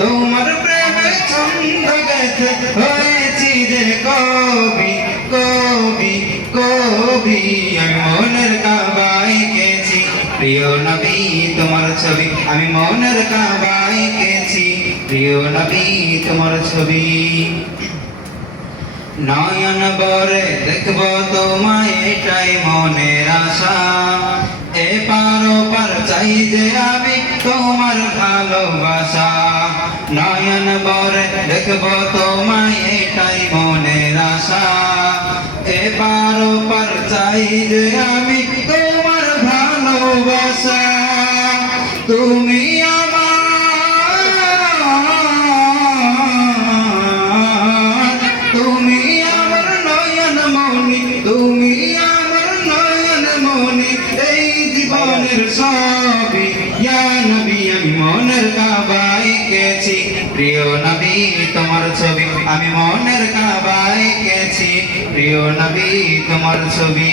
তোমার প্রেমে ছন্দ গেছে হয়েছি যে কবি কবি কবি আমি মনের কাবায় এঁকেছি প্রিয় নবী তোমার ছবি আমি মনের কাবায় এঁকেছি প্রিয় নবী তোমার ছবি নয়ন বরে দেখব তোমায় এটাই মনের আশা এপার ওপার চাই যে আমি তোমার ভালোবাসা নয়ন বরে দেখব তোমায় এটাই মনের আশা এপার ওপার চাই যে আমি তোমার ভালোবাসা তুমি তুমি আমার নয়ন মনি এই জীবনের সবই ইয়া নবী আমি মনের কাবায় এঁকেছি প্রিয় নবী তোমার ছবি আমি মনের কাবায় এঁকেছি প্রিয় নবী তোমার ছবি